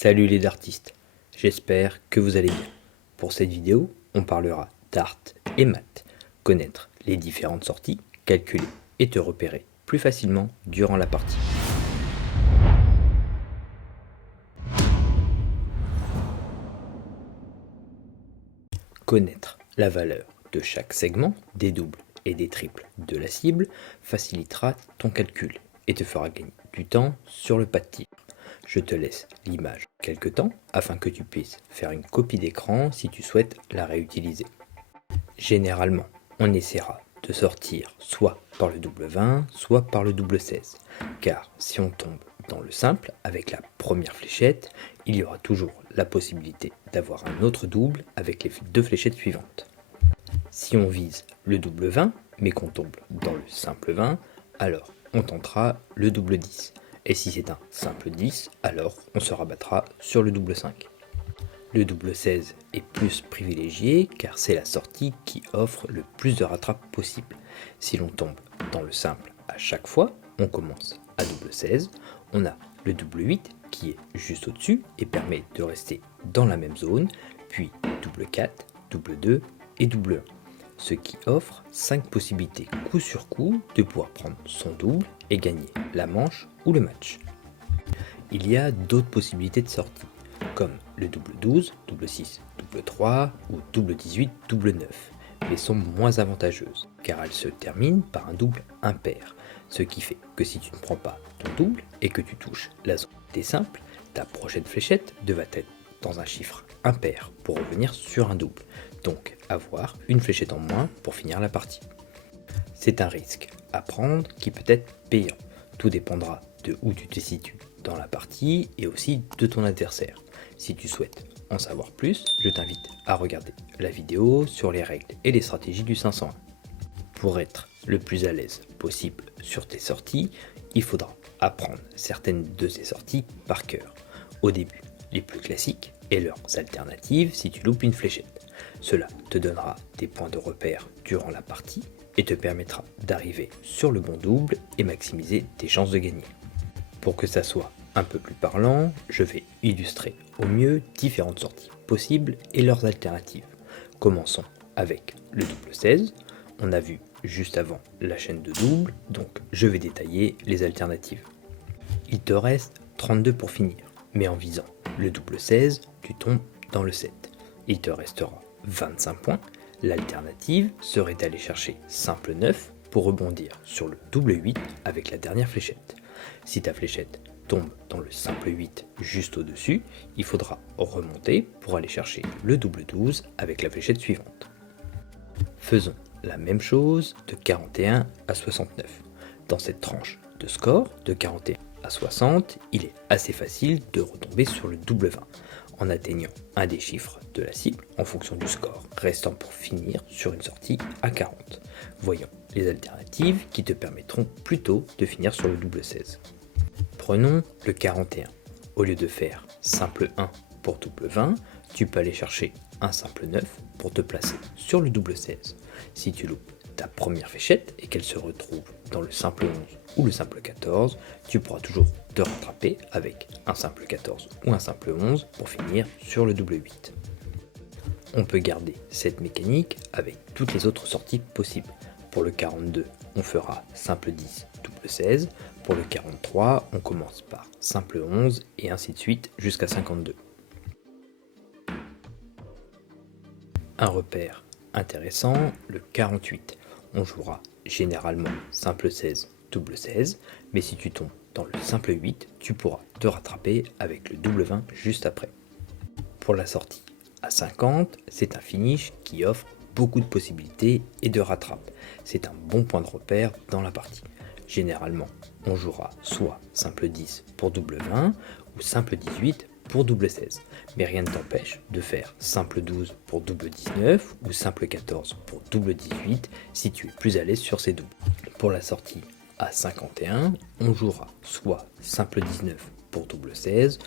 Salut les dartistes, j'espère que vous allez bien. Pour cette vidéo, on parlera d'art et maths, connaître les différentes sorties, calculer et te repérer plus facilement durant la partie. Connaître la valeur de chaque segment, des doubles et des triples de la cible, facilitera ton calcul et te fera gagner du temps sur le pas de tir. Je te laisse l'image quelque temps afin que tu puisses faire une copie d'écran si tu souhaites la réutiliser. Généralement, on essaiera de sortir soit par le double 20, soit par le double 16, car si on tombe dans le simple avec la première fléchette, il y aura toujours la possibilité d'avoir un autre double avec les deux fléchettes suivantes. Si on vise le double 20, mais qu'on tombe dans le simple 20, alors on tentera le double 10. Et si c'est un simple 10, alors on se rabattra sur le double 5. Le double 16 est plus privilégié car c'est la sortie qui offre le plus de rattrapes possible. Si l'on tombe dans le simple à chaque fois, on commence à double 16, on a le double 8 qui est juste au-dessus et permet de rester dans la même zone, puis double 4, double 2 et double 1. Ce qui offre 5 possibilités coup sur coup de pouvoir prendre son double et gagner la manche ou le match. Il y a d'autres possibilités de sortie, comme le double 12, double 6, double 3 ou double 18, double 9, mais sont moins avantageuses, car elles se terminent par un double impair, ce qui fait que si tu ne prends pas ton double et que tu touches la zone des simples, ta prochaine fléchette devra être dans un chiffre impair pour revenir sur un double, donc avoir une fléchette en moins pour finir la partie. C'est un risque à prendre qui peut être payant, tout dépendra de où tu te situes dans la partie et aussi de ton adversaire. Si tu souhaites en savoir plus, je t'invite à regarder la vidéo sur les règles et les stratégies du 501. Pour être le plus à l'aise possible sur tes sorties, il faudra apprendre certaines de ces sorties par cœur. Au début, les plus classiques et leurs alternatives si tu loupes une fléchette. Cela te donnera des points de repère durant la partie et te permettra d'arriver sur le bon double et maximiser tes chances de gagner. Pour que ça soit un peu plus parlant, je vais illustrer au mieux différentes sorties possibles et leurs alternatives. Commençons avec le double 16. On a vu juste avant la chaîne de double, donc je vais détailler les alternatives. Il te reste 32 pour finir, mais en visant le double 16, tu tombes dans le 7. Il te restera 25 points. L'alternative serait d'aller chercher simple 9 pour rebondir sur le double 8 avec la dernière fléchette. Si ta fléchette tombe dans le simple 8 juste au-dessus, il faudra remonter pour aller chercher le double 12 avec la fléchette suivante. Faisons la même chose de 41 à 69. Dans cette tranche de score de 41 à 60, il est assez facile de retomber sur le double 20 en atteignant un des chiffres de la cible en fonction du score restant pour finir sur une sortie à 40. Voyons les alternatives qui te permettront plutôt de finir sur le double 16. Prenons le 41. Au lieu de faire simple 1 pour double 20, tu peux aller chercher un simple 9 pour te placer sur le double 16. Si tu loupes ta première fléchette et qu'elle se retrouve dans le simple 11 ou le simple 14, tu pourras toujours te rattraper avec un simple 14 ou un simple 11 pour finir sur le double 8. On peut garder cette mécanique avec toutes les autres sorties possibles. Pour le 42, on fera simple 10, double 16. Pour le 43, on commence par simple 11 et ainsi de suite jusqu'à 52. Un repère intéressant, le 48. On jouera généralement simple 16, double 16, mais si tu tombes dans le simple 8, tu pourras te rattraper avec le double 20 juste après. Pour la sortie à 50, c'est un finish qui offre beaucoup de possibilités et de rattrape. C'est un bon point de repère dans la partie. Généralement, on jouera soit simple 10 pour double 20 ou simple 18 pour double 16, mais rien ne t'empêche de faire simple 12 pour double 19 ou simple 14 pour double 18 si tu es plus à l'aise sur ces doubles. Pour la sortie à 51, on jouera soit simple 19 pour double 16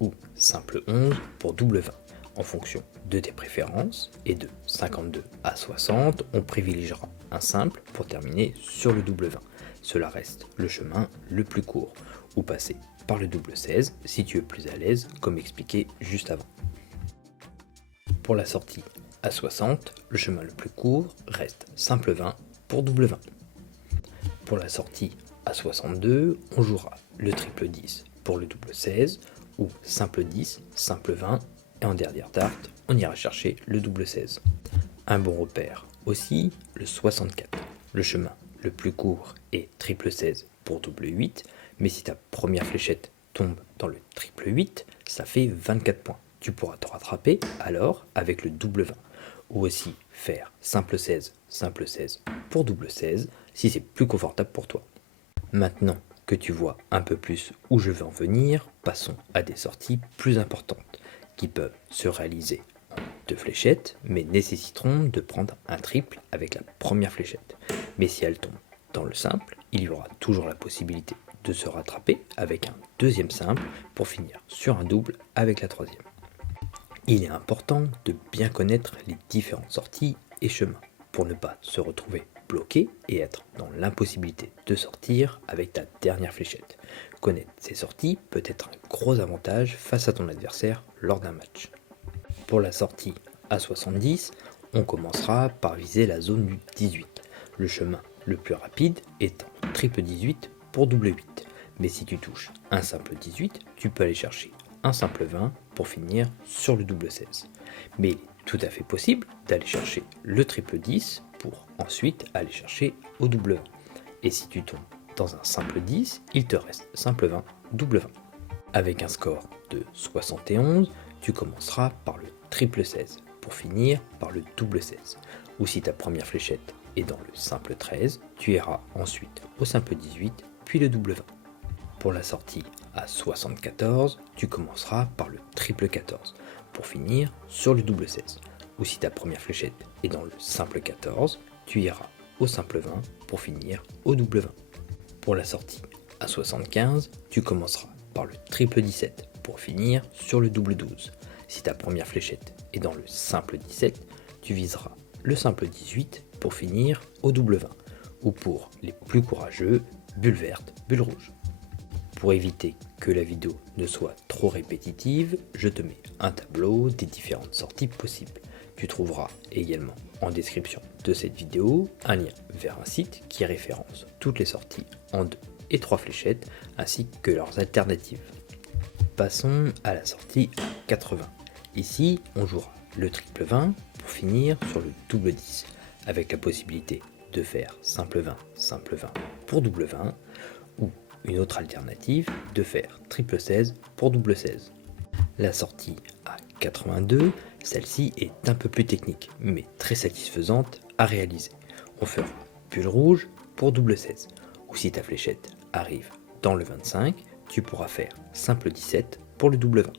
ou simple 11 pour double 20. En fonction de tes préférences et de 52 à 60, on privilégiera un simple pour terminer sur le double 20. Cela reste le chemin le plus court, ou passer par le double 16 si tu es plus à l'aise, comme expliqué juste avant. Pour la sortie à 60, le chemin le plus court reste simple 20 pour double 20. Pour la sortie à 62, on jouera le triple 10 pour le double 16 ou simple 10, simple 20 et en dernière tarte, on ira chercher le double 16. Un bon repère aussi, le 64. Le chemin le plus court est triple 16 pour double 8, mais si ta première fléchette tombe dans le triple 8, ça fait 24 points. Tu pourras te rattraper alors avec le double 20. Ou aussi faire simple 16 pour double 16 si c'est plus confortable pour toi. Maintenant que tu vois un peu plus où je veux en venir, passons à des sorties plus importantes qui peuvent se réaliser en deux fléchettes mais nécessiteront de prendre un triple avec la première fléchette. Mais si elle tombe dans le simple, il y aura toujours la possibilité de se rattraper avec un deuxième simple pour finir sur un double avec la troisième. Il est important de bien connaître les différentes sorties et chemins pour ne pas se retrouver bloqué et être dans l'impossibilité de sortir avec ta dernière fléchette. Connaître ces sorties peut être un gros avantage face à ton adversaire lors d'un match. Pour la sortie à 70, on commencera par viser la zone du 18. Le chemin le plus rapide étant triple 18 pour double 8. Mais si tu touches un simple 18, tu peux aller chercher un simple 20 pour finir sur le double 16. Mais il est tout à fait possible d'aller chercher le triple 10 pour ensuite aller chercher au double 20. Et si tu tombes dans un simple 10, il te reste simple 20, double 20. Avec un score de 71, tu commenceras par le triple 16 pour finir par le double 16. Ou si ta première fléchette est dans le simple 13, tu iras ensuite au simple 18 puis le double 20. Pour la sortie à 74, tu commenceras par le triple 14 pour finir sur le double 16. Ou si ta première fléchette est dans le simple 14, tu iras au simple 20 pour finir au double 20. Pour la sortie à 75, tu commenceras par le triple 17 pour finir sur le double 12. Si ta première fléchette est dans le simple 17, tu viseras le simple 18 pour finir au double 20. Ou pour les plus courageux, bulle verte, bulle rouge. Pour éviter que la vidéo ne soit trop répétitive, je te mets un tableau des différentes sorties possibles. Tu trouveras également en description de cette vidéo un lien vers un site qui référence toutes les sorties en 2 et 3 fléchettes ainsi que leurs alternatives. Passons à la sortie 80. Ici, on jouera le triple 20 pour finir sur le double 10 avec la possibilité de faire simple 20 pour double 20 ou une autre alternative de faire triple 16 pour double 16. La sortie à 82, celle-ci est un peu plus technique mais très satisfaisante à réaliser. On fera bulle rouge pour double 16 ou si ta fléchette arrive dans le 25, tu pourras faire simple 17 pour le double 20.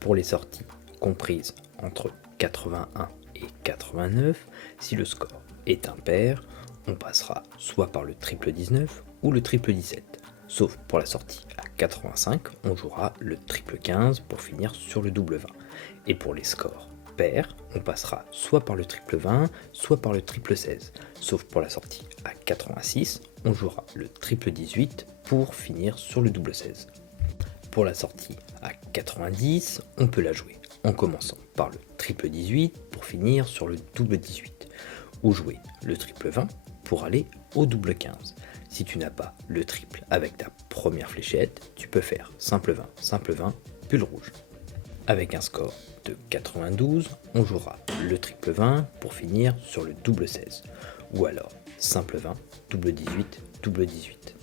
Pour les sorties comprises entre 81 et 89, si le score est impair, on passera soit par le triple 19 ou le triple 17. Sauf pour la sortie à 85, on jouera le triple 15 pour finir sur le double 20. Et pour les scores pairs, on passera soit par le triple 20, soit par le triple 16. Sauf pour la sortie à 86, on jouera le triple 18 pour finir sur le double 16. Pour la sortie à 90, on peut la jouer en commençant par le triple 18 pour finir sur le double 18. Ou jouer le triple 20 pour aller au double 15. Si tu n'as pas le triple avec ta première fléchette, tu peux faire simple 20, bulle rouge. Avec un score de 92, on jouera le triple 20 pour finir sur le double 16. Ou alors simple 20, double 18, double 18.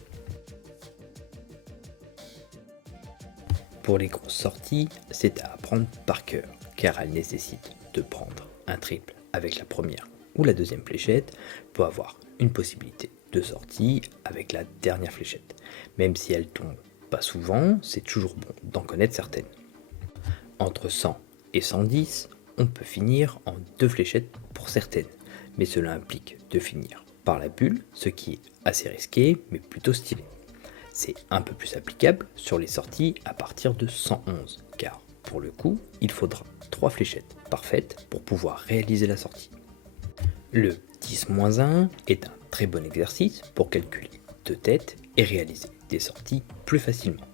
Pour les grosses sorties, c'est à apprendre par cœur, car elles nécessitent de prendre un triple avec la première ou la deuxième fléchette pour avoir une possibilité de sortie avec la dernière fléchette. Même si elle tombe pas souvent, c'est toujours bon d'en connaître certaines. Entre 100 et 110, on peut finir en 2 fléchettes pour certaines, mais cela implique de finir par la bulle, ce qui est assez risqué mais plutôt stylé. C'est un peu plus applicable sur les sorties à partir de 111, car pour le coup, il faudra 3 fléchettes parfaites pour pouvoir réaliser la sortie. Le 10-1 est un très bon exercice pour calculer de tête et réaliser des sorties plus facilement.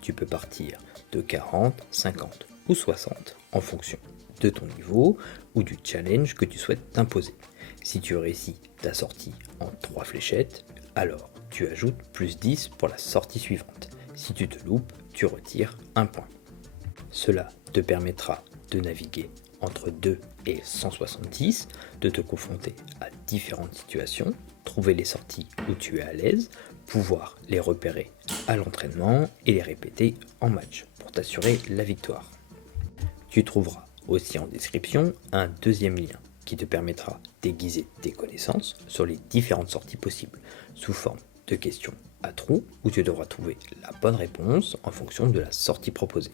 Tu peux partir de 40, 50 ou 60 en fonction de ton niveau ou du challenge que tu souhaites t'imposer. Si tu réussis ta sortie en 3 fléchettes, alors tu ajoutes plus 10 pour la sortie suivante. Si tu te loupes, tu retires 1 point. Cela te permettra de naviguer entre 2 et 170, de te confronter à différentes situations, trouver les sorties où tu es à l'aise, pouvoir les repérer à l'entraînement et les répéter en match pour t'assurer la victoire. Tu trouveras aussi en description un deuxième lien qui te permettra d'aiguiser tes connaissances sur les différentes sorties possibles sous forme de questions à trous où tu devras trouver la bonne réponse en fonction de la sortie proposée.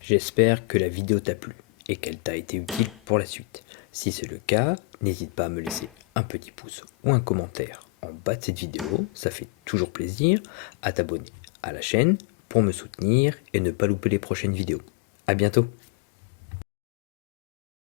J'espère que la vidéo t'a plu et qu'elle t'a été utile pour la suite. Si c'est le cas, n'hésite pas à me laisser un petit pouce ou un commentaire en bas de cette vidéo, ça fait toujours plaisir, à t'abonner à la chaîne pour me soutenir et ne pas louper les prochaines vidéos. A bientôt!